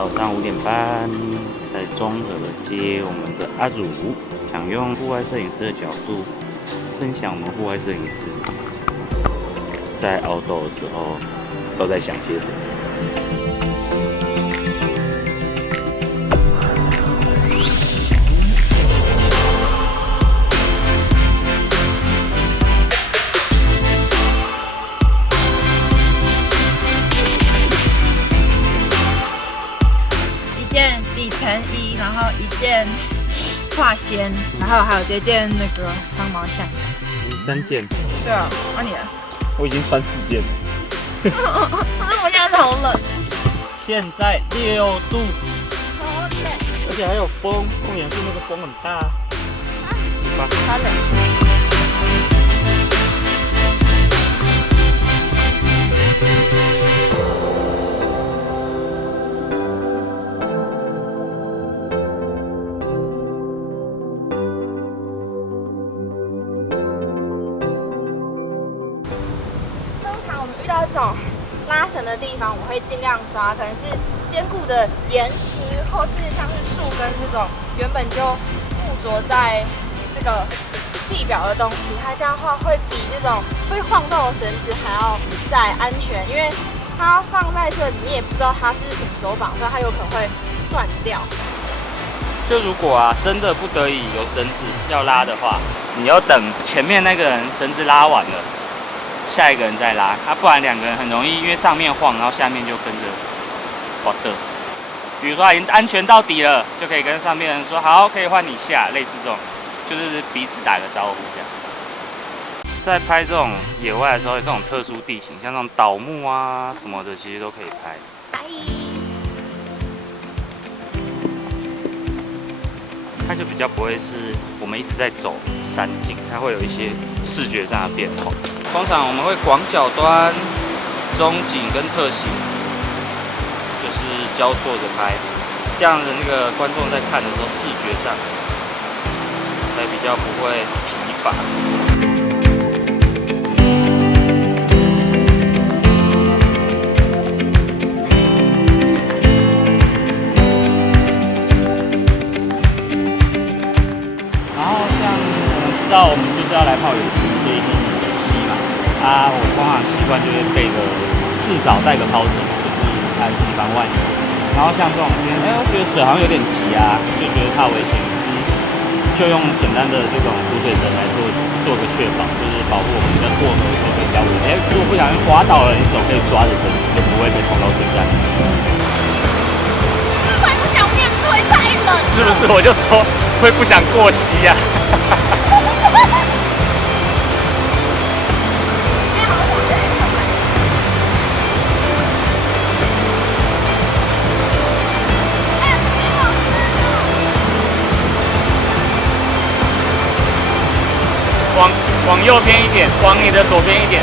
早上5点半，在中和接我们的阿儒，想用户外摄影师的角度分享我们户外摄影师在 outdoor 的时候都在想些什么。底层衣，然后一件化纤，然后还有这件那个长毛象。3件。对啊，你呢？我已经穿4件了。我现在好冷。现在6度，好冷，而且还有风，重点是那个风很大。好冷。遇到这种拉绳的地方，我会尽量抓，可能是坚固的岩石，或是像是树根这种原本就附着在这个地表的东西，它这样的话会比这种会晃动的绳子还要再安全，因为它放在这里，你也不知道它是什么时候绑，所以它有可能会断掉。就如果真的不得已有绳子要拉的话，你要等前面那个人绳子拉完了，下一个人再拉，不然2个人很容易因为上面晃，然后下面就跟着滑的。比如说他已经安全到底了，就可以跟上面人说好，可以换你下，类似这种，就是彼此打个招呼这样。在拍这种野外的时候，有这种特殊地形，像那种倒木啊什么的，其实都可以拍。它就比较不会是我们一直在走山景，它会有一些视觉上的变化。通常我们会广角端、中景跟特写，就是交错着拍，这样的那个观众在看的时候，视觉上才比较不会疲乏。知道我们就是要来泡泳池，这一天有溪嘛，我通常习惯就是备着至少带个抛绳，就是看以防万一。然后像这种天，我觉得水好像有点急就觉得怕危险，就用简单的这种浮水绳来做个确保，就是保护我们在过河的时候可以比较稳。如果不小心滑倒了，你手可以抓着绳子，就不会被冲到水下。会不想面对，太冷了。是不是？我就说会不想过溪呀。往右边一点，往你的左边一点。